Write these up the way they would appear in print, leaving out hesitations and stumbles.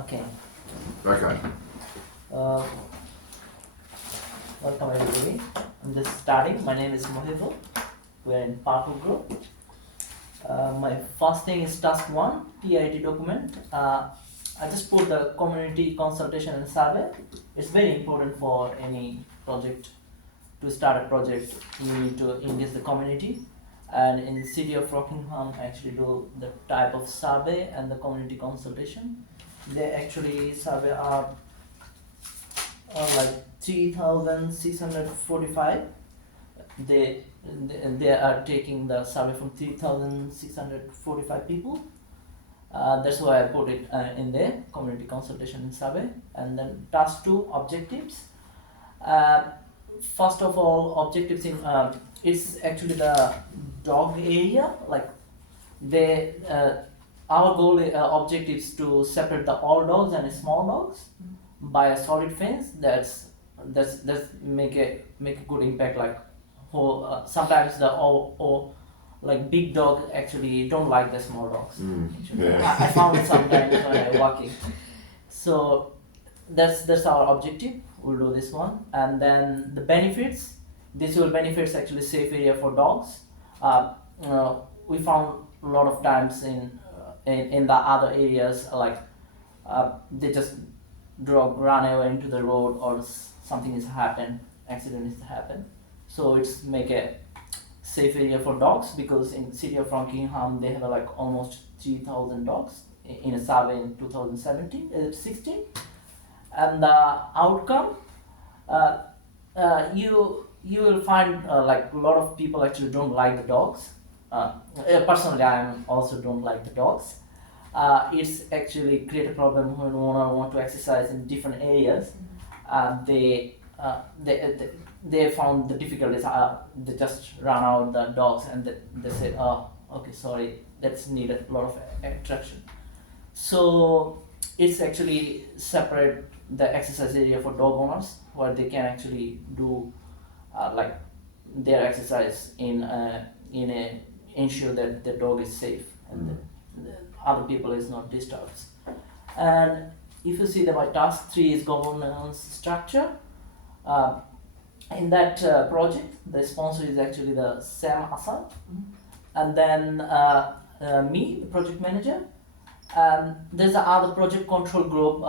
Okay. Okay. Uh, Welcome everybody. I'm just starting. My name is Mohibul. We're in Parkour Group. My first thing is task 1, TIT document. I just put the community consultation and survey. It's very important for any project. To start a project, you need to engage the community. And in the city of Rockingham, actually do the type of survey and the community consultation. They actually survey are like 3,645. They are taking the survey from 3,645 people. That's why I put it in there, community consultation and survey. And then task 2, objectives. First of all, objectives in it's actually the dog area. Like they, our goal objectives to separate the all dogs and small dogs by a solid fence. That's make a good impact. Like whole sometimes the all like big dog actually don't like the small dogs. Yeah. I found sometimes when I'm walking. So that's our objective. We'll do this one, and then the benefits. This will benefits actually safe area for dogs. We found a lot of times in the other areas like they just run away into the road or something is happened, accident is happened. So it's make a safe area for dogs because in city of Rockingham they have like almost 3,000 dogs in a survey in 2016. And the outcome, you will find like a lot of people actually don't like the dogs. Personally, I also don't like the dogs. It's actually create a problem when owner want to exercise in different areas. They found the difficulties. They just run out the dogs and they say, oh, okay, sorry, that's needed a lot of attraction. So it's actually separate the exercise area for dog owners where they can actually do like their exercise in a ensure that the dog is safe and the other people is not disturbed. And if you see that my task 3 is governance structure. In that project, the sponsor is actually the Sam Assad, and then me, the project manager. There's another project control group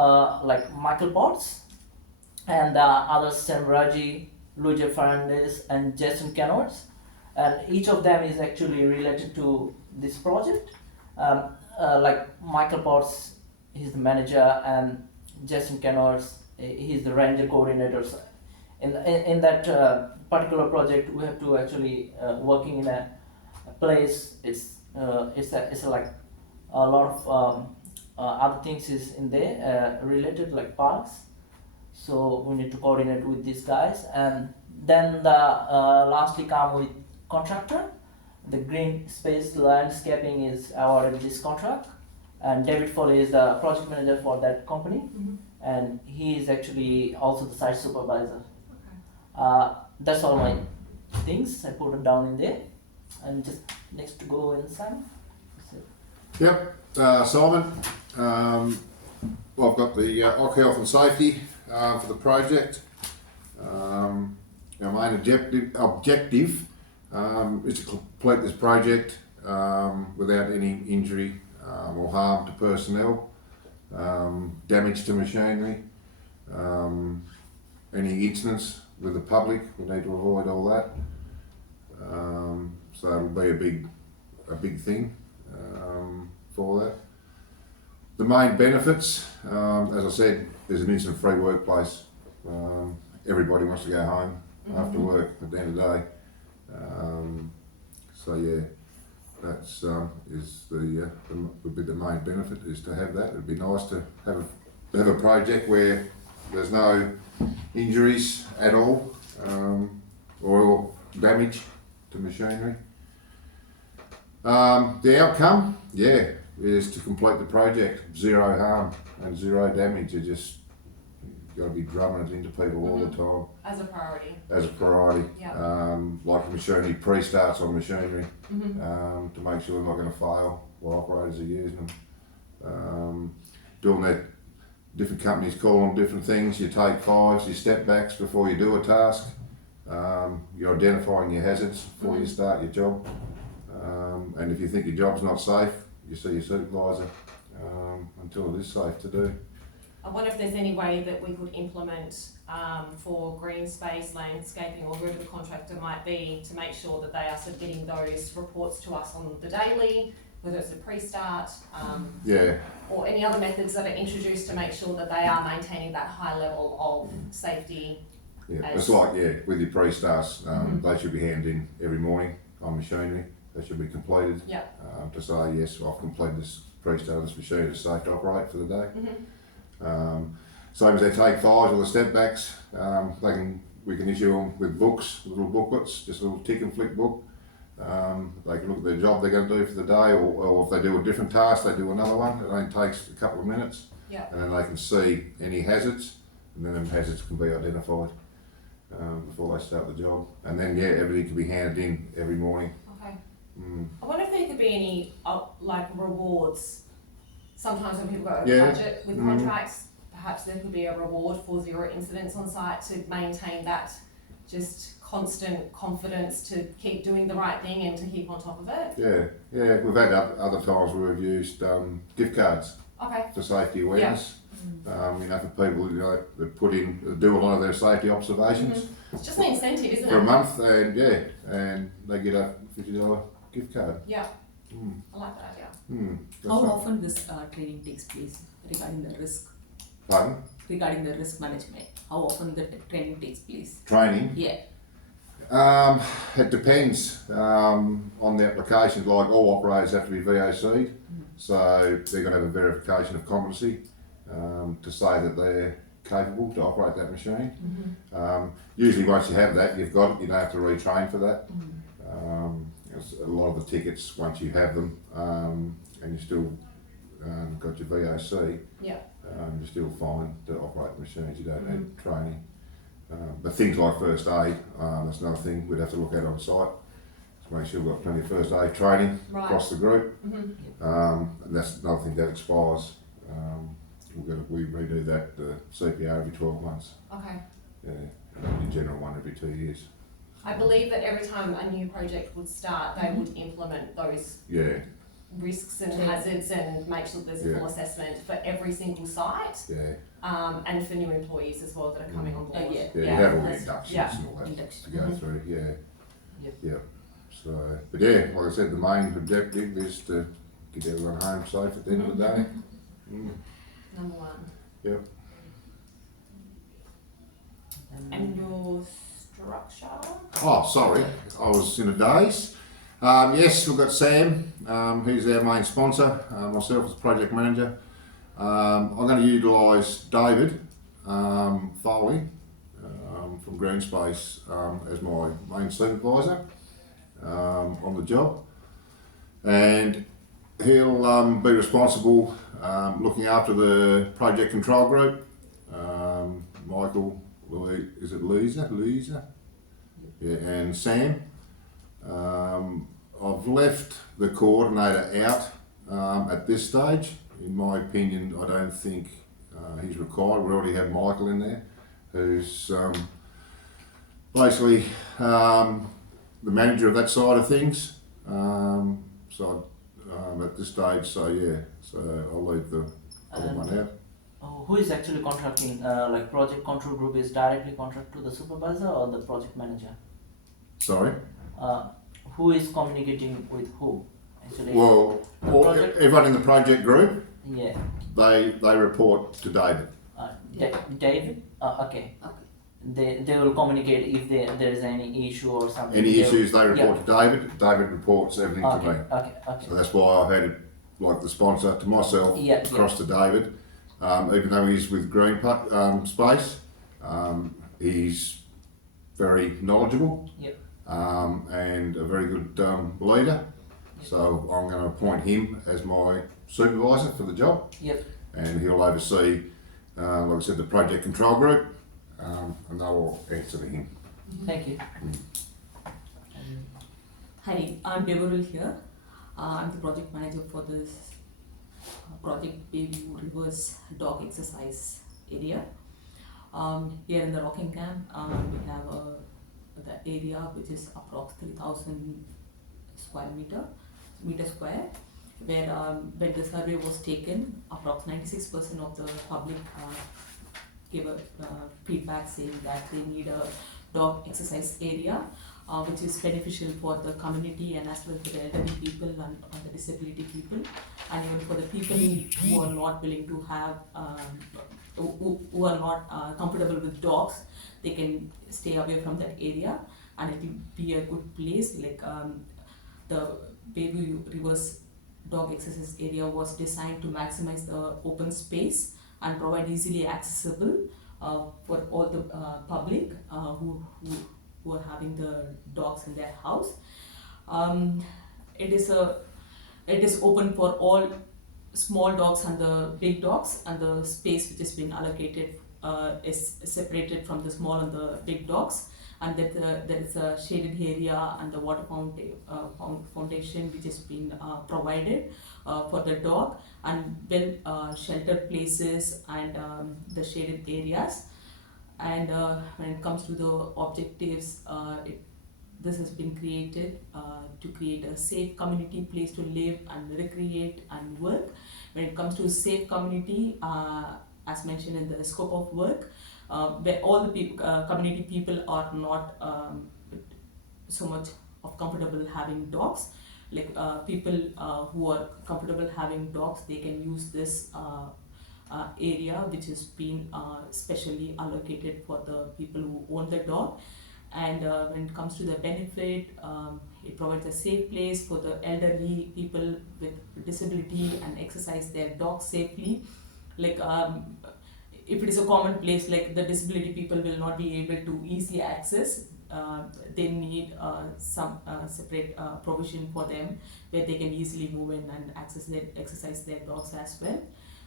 like Michael Potts and others Sam Raji, Luigi Fernandez and Jason Kennards, and each of them is actually related to this project. Like Michael Potts, he's the manager, and Jason Kennards, he's the ranger coordinator. In that particular project, we have to actually working in a place. It's like a lot of other things is in there related like parks. So we need to coordinate with these guys, and then the lastly come with contractor. The green space landscaping is awarded this contract, and David Foley is the project manager for that company, and he is actually also the site supervisor. That's all my things. I put it down in there, and just next to go in Sam. Yep. Simon, well, I've got the OC Health and Safety for the project. Our main objective is to complete this project without any injury or harm to personnel, damage to machinery, any incidents with the public. We need to avoid all that. So it'll be a big thing for that. The main benefits, as I said, there's an incident-free workplace. Everybody wants to go home after work at the end of the day. So yeah, that's is would be the main benefit, is to have that. It'd be nice to have a project where there's no injuries at all or damage to machinery. The outcome, yeah, is to complete the project. Zero harm and zero damage. You just got to be drumming it into people all the time. As a priority. As a priority. Yeah. Like machinery, pre-starts on machinery to make sure they're not going to fail while operators are using them. Doing that different companies call them different things. Your take fives, your step backs before you do a task. You're identifying your hazards before you start your job. And if you think your job's not safe, you see your supervisor until it is safe to do. I wonder if there's any way that we could implement for green space, landscaping, or whoever the contractor might be, to make sure that they are submitting those reports to us on the daily, whether it's a pre-start, or any other methods that are introduced to make sure that they are maintaining that high level of safety. Yeah, it's like, with your pre-starts, they should be handed in every morning on machinery. They should be completed to say, yes, I've completed this pre-start of this machine, it's safe to operate for the day. Same as their take fives or the step backs, we can issue them with books, little booklets, just a little tick and flick book. They can look at their job they're going to do for the day, or if they do a different task, they do another one. It only takes a couple of minutes, and then they can see any hazards, and then them hazards can be identified before they start the job. And then everything can be handed in every morning. Okay. I wonder if there could be any like rewards. Sometimes when people go over budget with contracts, perhaps there could be a reward for 0 incidents on site to maintain that just constant confidence to keep doing the right thing and to keep on top of it. Yeah, we've had other times where we've used gift cards for safety awareness. For people that do a lot of their safety observations. It's just an incentive, isn't it? For a month, and they get a $50 gift card. Yeah, I like that idea. How often this training takes place regarding the risk? Pardon? Regarding the risk management, how often the training takes place? Training? Yeah. It depends on the applications. Like, all operators have to be VOC'd, so they're going to have a verification of competency to say that they're capable to operate that machine. Usually once you have that, you've got it, you don't have to retrain for that. A lot of the tickets, once you have them and you still got your VOC, you're still fine to operate the machines, you don't need training. But things like first aid, that's another thing we'd have to look at on site, to make sure we've got plenty of first aid training across the group. And that's another thing that expires. We redo that, the CPR every 12 months. Okay. Yeah, in general one every 2 years. I believe that every time a new project would start, they would implement those risks and hazards and make sure there's a full assessment for every single site. And for new employees as well that are coming on board. You have all the inductions and all that to go through. So, but like I said, the main objective is to get everyone home safe at the end of the day. Number one. Yep. And your structure? Oh, sorry, I was in a daze. Yes, we've got Sam, who's our main sponsor, myself as project manager. I'm going to utilise David Foley from Green Space as my main supervisor on the job, and he'll be responsible looking after the project control group. Michael, is it Lisa? Yeah, and Sam. I've left the coordinator out at this stage. In my opinion, I don't think he's required. We already have Michael in there, who's basically the manager of that side of things. At this stage, so I'll leave the other one out. Who is actually contracting? Like project control group is directly contract to the supervisor or the project manager? Sorry? Who is communicating with who? Actually, Well, everyone in the project group, yeah. they report to David. David? Okay. They will communicate if there is any issue or something. Any issues they report to David. David reports everything to me. Okay. So that's why I've had it, like the sponsor to myself across to David. Even though he's with Green Space, he's very knowledgeable and a very good leader. So I'm going to appoint him as my supervisor for the job. And he'll oversee, like I said, the project control group, and they'll answer to him. Thank you. Hi, I'm Deborah here. I'm the project manager for this project Bayview Rivers dog exercise area. Here in the Rockingham, we have the area which is approx 3,000 meter square, where when the survey was taken, approx 96% of the public gave a feedback saying that they need a dog exercise area, which is beneficial for the community and as well for the elderly people and the disability people, and even for the people who are not willing to have, who are not comfortable with dogs, they can stay away from that area, and it will be a good place. Like the Baby Rivers dog exercise area was designed to maximize the open space and provide easily accessible for all the public who are having the dogs in their house. It is open for all small dogs and the big dogs, and the space which has been allocated is separated from the small and the big dogs, and that there is a shaded area and the water foundation which has been provided for the dog, and well sheltered places and the shaded areas. And when it comes to the objectives, this has been created to create a safe community place to live and recreate and work. When it comes to safe community, as mentioned in the scope of work, where all the community people are not so much of comfortable having dogs. Like people who are comfortable having dogs, they can use this area which has been specially allocated for the people who own the dog. And when it comes to the benefit, it provides a safe place for the elderly people with disability and exercise their dogs safely. Like if it is a common place, like the disability people will not be able to easily access, they need some separate provision for them where they can easily move in and exercise their dogs as well.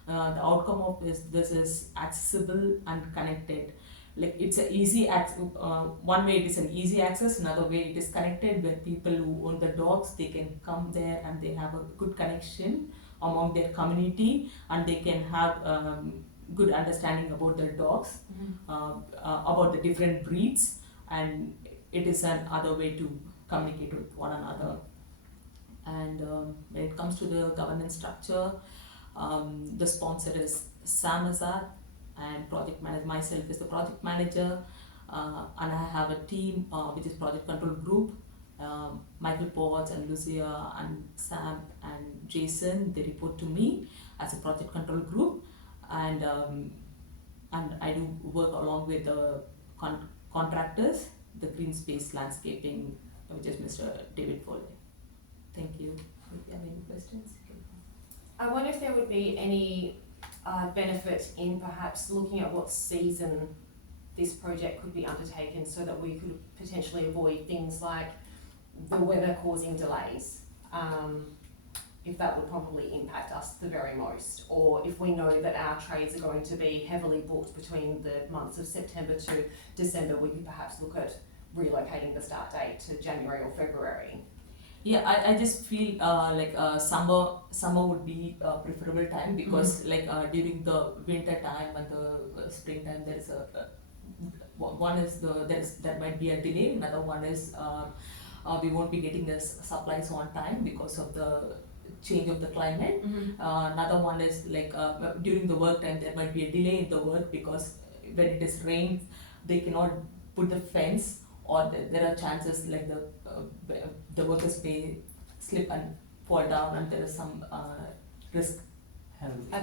The outcome of this is accessible and connected. Like it's a easy access. One way it is an easy access, another way it is connected, where people who own the dogs, they can come there and they have a good connection among their community, and they can have good understanding about their dogs, about the different breeds, and it is another way to communicate with one another. And when it comes to the governance structure, the sponsor is Sam Azad, and project manager myself is the project manager, and I have a team which is project control group. Michael Potts and Lucia and Sam and Jason, they report to me as a project control group, and I do work along with the contractors, the green space landscaping, which is Mr. David Foley. Thank you. If you have any questions, you can. I wonder if there would be any benefit in perhaps looking at what season this project could be undertaken, so that we could potentially avoid things like the weather causing delays, if that would probably impact us the very most, or if we know that our trades are going to be heavily booked between the months of September to December, we could perhaps look at relocating the start date to January or February. Yeah, I just feel like summer would be a preferable time, because like during the winter time and the spring time, there is one is there might be a delay. Another one is we won't be getting the supplies on time because of the change of the climate. Another one is like during the work time, there might be a delay in the work, because when it is rain, they cannot put the fence, or there are chances like the workers may slip and fall down, and there is some risk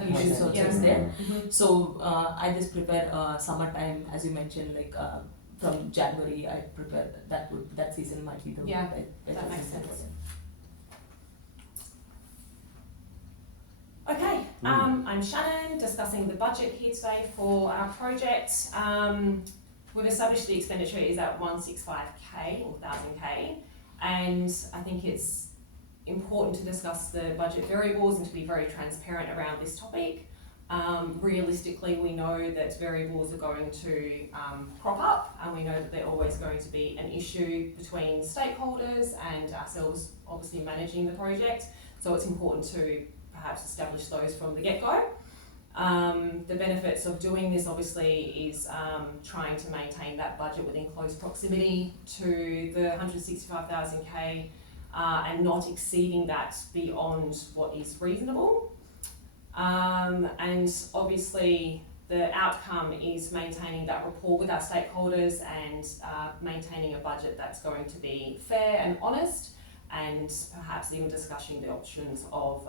issues also is there. So I just prepare summertime, as you mentioned, like from January. I prepare that season might be the better that makes season. sense. Okay, I'm Shannon, discussing the budget here today for our project. We've established the expenditure is at 165k or 1000k, and I think it's important to discuss the budget variables and to be very transparent around this topic. Realistically, we know that variables are going to crop up, and we know that they're always going to be an issue between stakeholders and ourselves obviously managing the project, so it's important to perhaps establish those from the get-go. the benefits of doing this obviously is trying to maintain that budget within close proximity to the 165,000K and not exceeding that beyond what is reasonable. And obviously the outcome is maintaining that rapport with our stakeholders and maintaining a budget that's going to be fair and honest, and perhaps even discussing the options of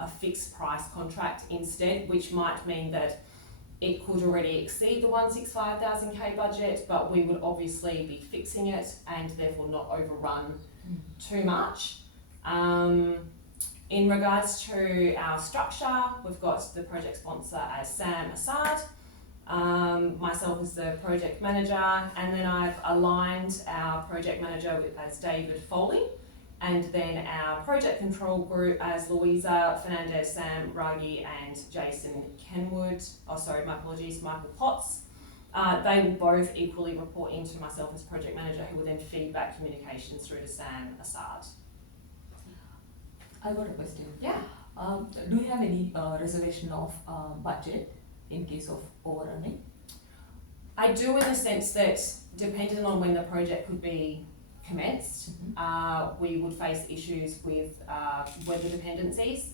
a fixed price contract instead, which might mean that it could already exceed the 165,000K budget, but we would obviously be fixing it and therefore not overrun too much. In regards to our structure, we've got the project sponsor as Sam Assad, myself as the project manager, and then I've aligned our project manager as David Foley, and then our project control group as Louisa Fernandez, Sam Ruggie and Jason Kenwood, Michael Potts. They will both equally report into myself as project manager, who will then feed back communications through to Sam Assad. I got a question. Yeah. Do you have any reservation of budget in case of overrunning? I do, in the sense that depending on when the project could be commenced, we would face issues with weather dependencies.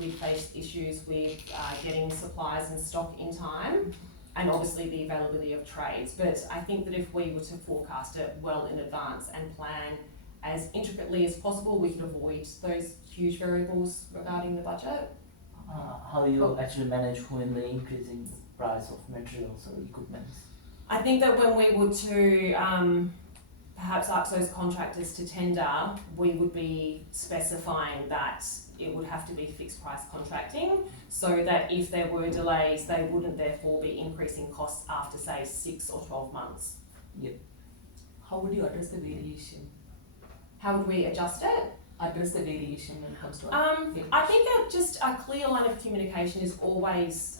We'd face issues with getting supplies and stock in time, and obviously the availability of trades. But I think that if we were to forecast it well in advance and plan as intricately as possible, we could avoid those huge variables regarding the budget. How you actually manage when the increasing price of materials or equipment? I think that when we were to perhaps ask those contractors to tender, we would be specifying that it would have to be fixed price contracting, so that if there were delays, they wouldn't therefore be increasing costs after, say, 6 or 12 months. Yep. How would you address the variation? How would we adjust it? Address the variation when it comes to I think that just a clear line of communication is always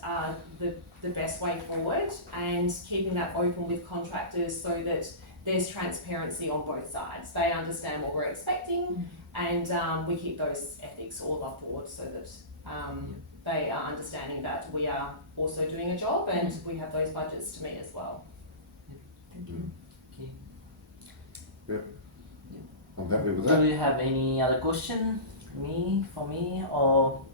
the best way forward, and keeping that open with contractors so that there's transparency on both sides. They understand what we're expecting, and we keep those ethics all above board so that they are understanding that we are also doing a job and we have those budgets to meet as well. Thank you. Okay. Yep. I'm happy with Do that. you have any other question for me, or?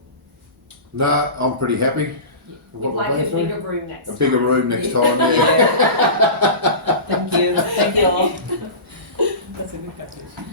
Nah, I'm pretty happy. with We'd what like we've a been through. bigger room next A time. bigger room next time, yeah. Thank you all. That's a good calculation.